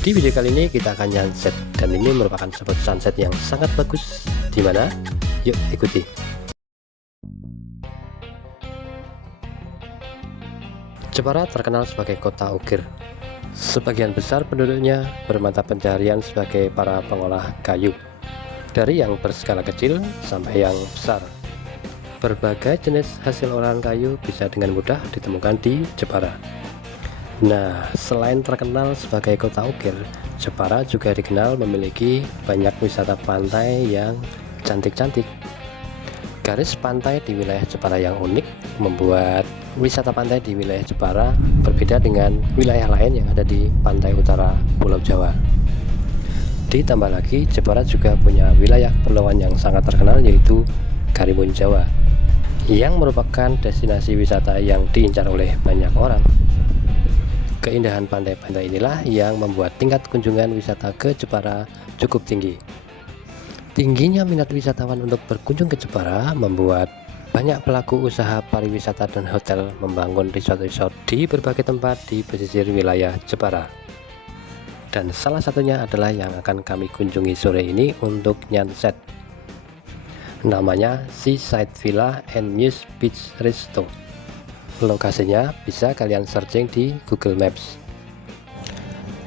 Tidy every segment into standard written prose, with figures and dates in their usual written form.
Di video kali ini kita akan sunset, dan ini merupakan spot sunset yang sangat bagus. Di mana? Yuk ikuti. Jepara terkenal sebagai kota ukir. Sebagian besar penduduknya bermata pencaharian sebagai para pengolah kayu, dari yang berskala kecil sampai yang besar. Berbagai jenis hasil olahan kayu bisa dengan mudah ditemukan di Jepara. Nah, selain terkenal sebagai kota ukir, Jepara juga dikenal memiliki banyak wisata pantai yang cantik-cantik. Garis pantai di wilayah Jepara yang unik membuat wisata pantai di wilayah Jepara berbeda dengan wilayah lain yang ada di pantai utara Pulau Jawa. Ditambah lagi, Jepara juga punya wilayah kepulauan yang sangat terkenal, yaitu Karimun Jawa, yang merupakan destinasi wisata yang diincar oleh banyak orang. Keindahan pantai-pantai inilah yang membuat tingkat kunjungan wisata ke Jepara cukup tinggi. Tingginya minat wisatawan untuk berkunjung ke Jepara membuat banyak pelaku usaha pariwisata dan hotel membangun resort-resort di berbagai tempat di pesisir wilayah Jepara. Dan salah satunya adalah yang akan kami kunjungi sore ini untuk sunset. Namanya Seaside Villa and Muse Beach Resto. Lokasinya bisa kalian searching di Google Maps.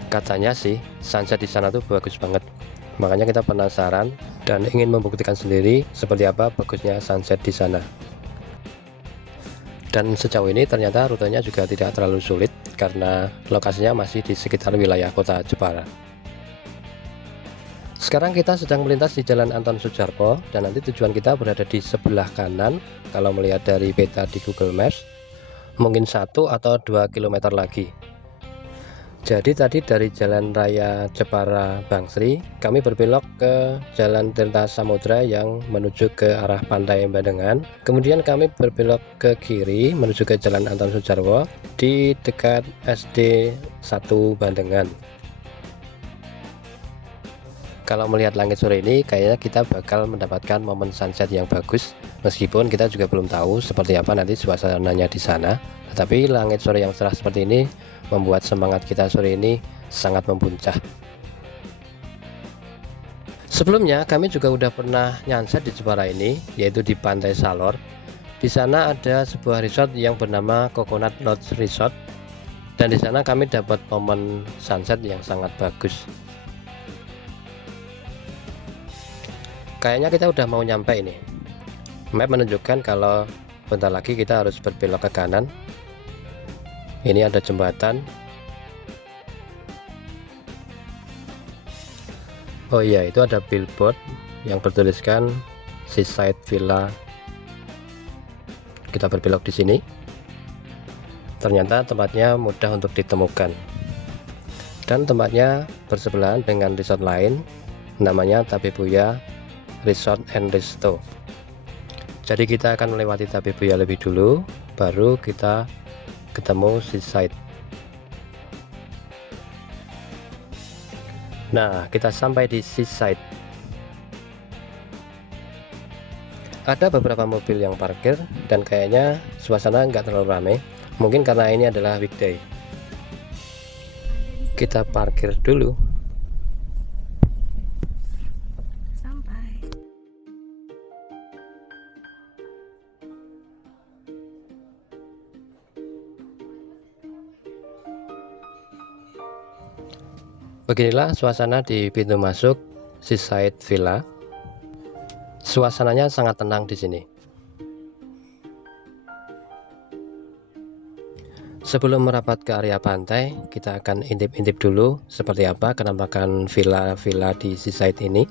Katanya sih sunset di sana tuh bagus banget. Makanya kita penasaran dan ingin membuktikan sendiri seperti apa bagusnya sunset di sana. Dan sejauh ini ternyata rutenya juga tidak terlalu sulit karena lokasinya masih di sekitar wilayah kota Jepara. Sekarang kita sedang melintas di Jalan Anton Sujarwo, dan nanti tujuan kita berada di sebelah kanan. Kalau melihat dari peta di Google Maps, mungkin 1 atau 2 km lagi. Jadi tadi dari Jalan Raya Jepara Bangsri, kami berbelok ke Jalan Tirta Samudra yang menuju ke arah Pantai Bandengan. Kemudian kami berbelok ke kiri menuju ke Jalan Anton Sujarwo di dekat SD 1 Bandengan. Kalau melihat langit sore ini, kayaknya kita bakal mendapatkan momen sunset yang bagus. Meskipun kita juga belum tahu seperti apa nanti suasananya di sana, tetapi langit sore yang cerah seperti ini membuat semangat kita sore ini sangat mempuncak. Sebelumnya kami juga udah pernah sunset di Jepara ini, yaitu di Pantai Salor. Di sana ada sebuah resort yang bernama Coconut Lodge Resort, dan di sana kami dapat momen sunset yang sangat bagus. Kayaknya kita udah mau nyampe ini. Map menunjukkan kalau bentar lagi kita harus berbelok ke kanan. Ini ada jembatan. Oh iya, itu ada billboard yang bertuliskan Seaside Villa. Kita berbelok di sini. Ternyata tempatnya mudah untuk ditemukan. Dan tempatnya bersebelahan dengan resort lain, namanya Tabebuya Resort and Resto. Jadi kita akan melewati Tabebuya lebih dulu, baru kita ketemu Seaside. Nah, kita sampai di Seaside. Ada beberapa mobil yang parkir dan kayaknya suasana nggak terlalu ramai. Mungkin karena ini adalah weekday. Kita parkir dulu. Beginilah suasana di pintu masuk Seaside Villa. Suasananya sangat tenang di sini. Sebelum merapat ke area pantai, kita akan intip-intip dulu seperti apa penampakan villa-villa di Seaside ini.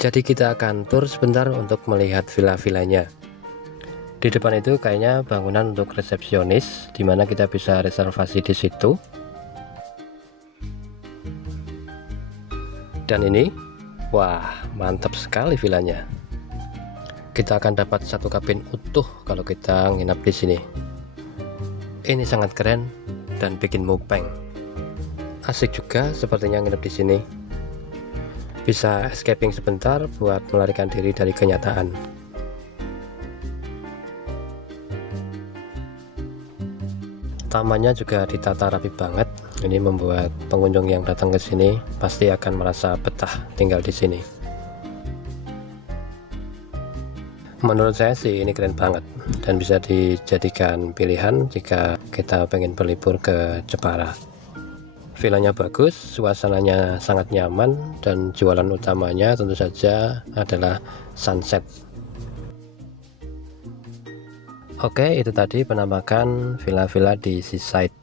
Jadi kita akan tur sebentar untuk melihat villa-villanya. Di depan itu kayaknya bangunan untuk resepsionis, dimana kita bisa reservasi di situ. Dan ini, wah, mantap sekali villanya. Kita akan dapat satu kabin utuh kalau kita nginap di sini. Ini sangat keren dan bikin mupeng. Asik juga sepertinya nginap di sini. Bisa escaping sebentar buat melarikan diri dari kenyataan. Tamannya juga ditata rapi banget. Ini membuat pengunjung yang datang ke sini pasti akan merasa betah tinggal di sini. Menurut saya sih ini keren banget dan bisa dijadikan pilihan jika kita pengen berlibur ke Jepara. Villanya bagus, suasananya sangat nyaman, dan jualan utamanya tentu saja adalah sunset. Oke, itu tadi penampakan villa-villa di seaside.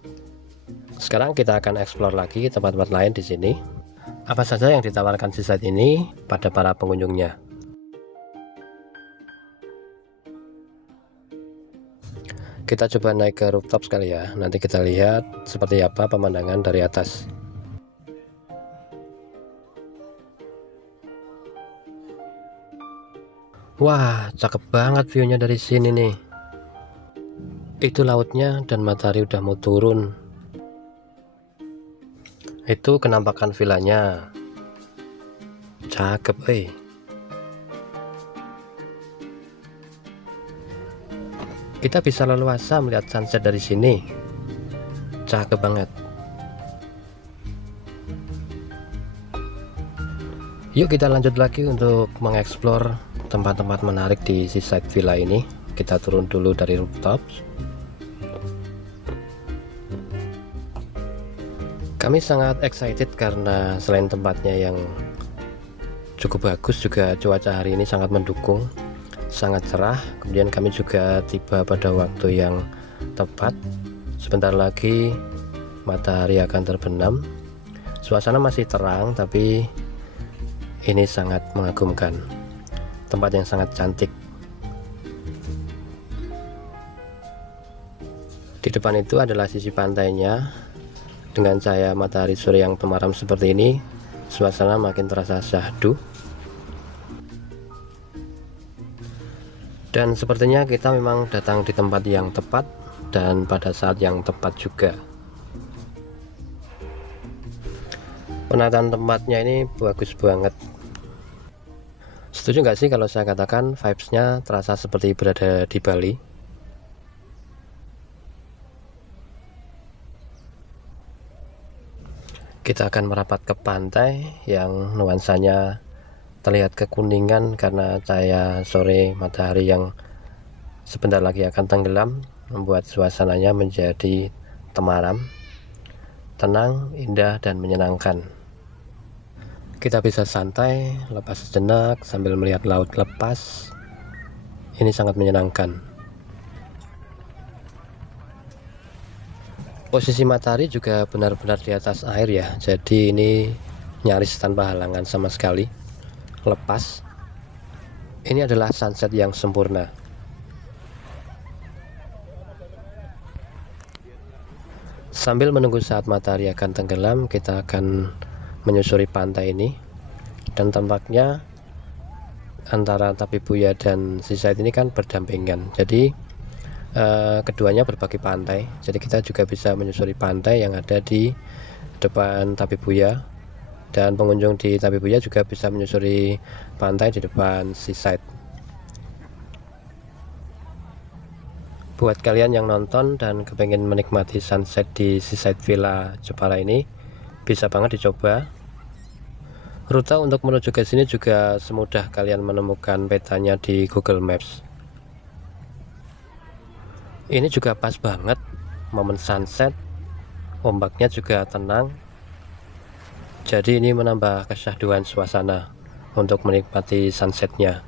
Sekarang kita akan explore lagi tempat-tempat lain di sini. Apa saja yang ditawarkan seaside ini pada para pengunjungnya? Kita coba naik ke rooftop sekali ya. Nanti kita lihat seperti apa pemandangan dari atas. Wah, cakep banget view-nya dari sini nih. Itu lautnya dan matahari udah mau turun. Itu kenampakan villanya. Cakep, Kita bisa leluasa melihat sunset dari sini. Cakep banget. Yuk kita lanjut lagi untuk mengeksplor tempat-tempat menarik di seaside villa ini. Kita turun dulu dari rooftop. Kami sangat excited karena selain tempatnya yang cukup bagus, juga cuaca hari ini sangat mendukung, sangat cerah. Kemudian kami juga tiba pada waktu yang tepat. Sebentar lagi matahari akan terbenam. Suasana masih terang, tapi ini sangat mengagumkan. Tempat yang sangat cantik. Di depan itu adalah sisi pantainya. Dengan cahaya matahari sore yang temaram seperti ini, suasana makin terasa syahdu. Dan sepertinya kita memang datang di tempat yang tepat dan pada saat yang tepat juga. Penataan tempatnya ini bagus banget. Setuju nggak sih kalau saya katakan vibes-nya terasa seperti berada di Bali? Kita akan merapat ke pantai yang nuansanya terlihat kekuningan karena cahaya sore matahari yang sebentar lagi akan tenggelam, membuat suasananya menjadi temaram, tenang, indah, dan menyenangkan. Kita bisa santai, lepas sejenak sambil melihat laut lepas. Ini sangat menyenangkan. Posisi matahari juga benar-benar di atas air ya, jadi ini nyaris tanpa halangan sama sekali, lepas. Ini adalah sunset yang sempurna. Sambil menunggu saat matahari akan tenggelam, kita akan menyusuri pantai ini, dan tampaknya antara Tapibuya dan seaside ini kan berdampingan, jadi keduanya berbagi pantai. Jadi kita juga bisa menyusuri pantai yang ada di depan Tapibuya, dan pengunjung di Tapibuya juga bisa menyusuri pantai di depan seaside. Buat kalian yang nonton dan kepengen menikmati sunset di seaside Villa Jepara ini, bisa banget dicoba. Rute untuk menuju ke sini juga semudah kalian menemukan petanya di Google Maps. Ini juga pas banget momen sunset, ombaknya juga tenang, jadi ini menambah kesyahduan suasana untuk menikmati sunsetnya.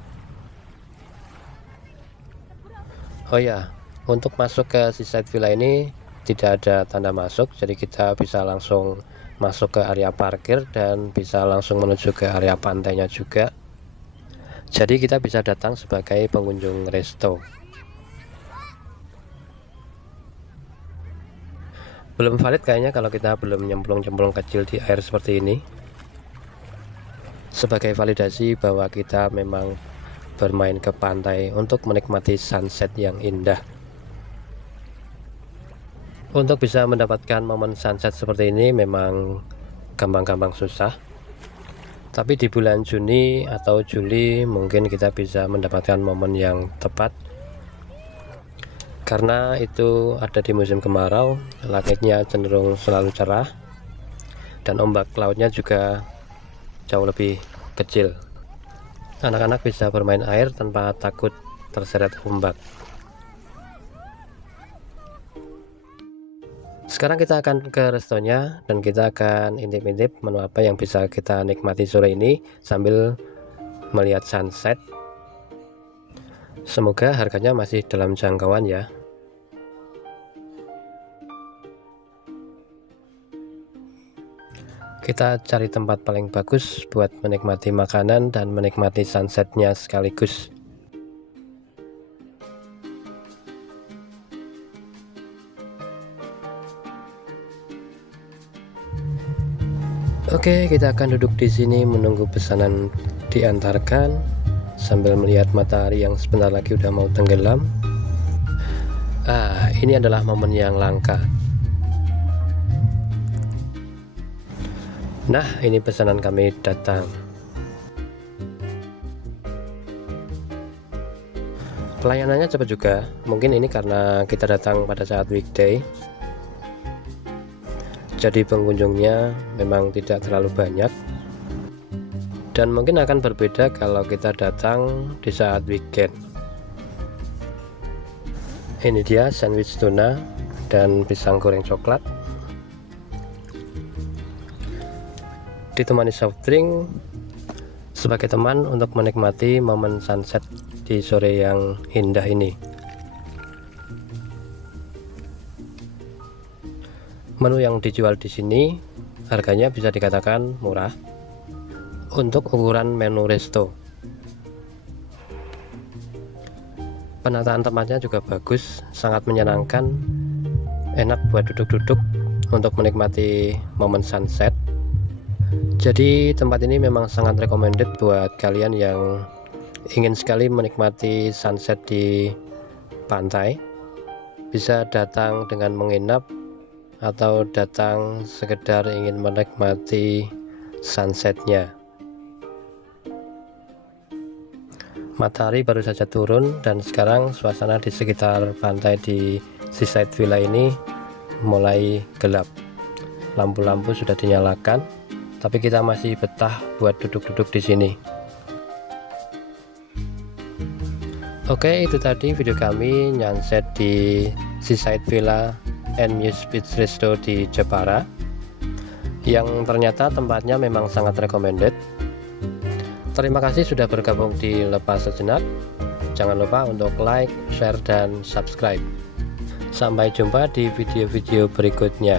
Oh ya, untuk masuk ke seaside villa ini tidak ada tanda masuk, jadi kita bisa langsung masuk ke area parkir dan bisa langsung menuju ke area pantainya juga. Jadi kita bisa datang sebagai pengunjung resto. Belum valid kayaknya kalau kita belum nyemplung-nyemplung kecil di air seperti ini, sebagai validasi bahwa kita memang bermain ke pantai untuk menikmati sunset yang indah. Untuk bisa mendapatkan momen sunset seperti ini memang gampang-gampang susah, tapi di bulan Juni atau Juli mungkin kita bisa mendapatkan momen yang tepat, Karena itu ada di musim kemarau, langitnya cenderung selalu cerah dan ombak lautnya juga jauh lebih kecil. Anak-anak bisa bermain air tanpa takut terseret ombak. Sekarang kita akan ke restonya dan kita akan intip-intip menu apa yang bisa kita nikmati sore ini sambil melihat sunset. Semoga harganya masih dalam jangkauan ya. Kita cari tempat paling bagus buat menikmati makanan dan menikmati sunsetnya sekaligus. Oke, kita akan duduk di sini menunggu pesanan diantarkan sambil melihat matahari yang sebentar lagi udah mau tenggelam. Ini adalah momen yang langka. Nah, ini pesanan kami datang. Pelayanannya cepat juga. Mungkin ini karena kita datang pada saat weekday, jadi pengunjungnya memang tidak terlalu banyak. Dan mungkin akan berbeda kalau kita datang di saat weekend. Ini dia sandwich tuna dan pisang goreng coklat, ditemani soft drink sebagai teman untuk menikmati momen sunset di sore yang indah ini. Menu yang dijual di sini harganya bisa dikatakan murah untuk ukuran menu resto. Penataan tempatnya juga bagus, sangat menyenangkan, enak buat duduk-duduk untuk menikmati momen sunset. Jadi tempat ini memang sangat recommended buat kalian yang ingin sekali menikmati sunset di pantai. Bisa datang dengan menginap atau datang sekedar ingin menikmati sunsetnya. Matahari baru saja turun dan sekarang suasana di sekitar pantai di Seaside Villa ini mulai gelap. Lampu-lampu sudah dinyalakan, tapi kita masih betah buat duduk-duduk di sini. Oke, itu tadi video kami nyanset di Seaside Villa and Muse Beach Resto di Jepara, yang ternyata tempatnya memang sangat recommended. Terima kasih sudah bergabung di Lepas Sejenak. Jangan lupa untuk like, share, dan subscribe. Sampai jumpa di video-video berikutnya.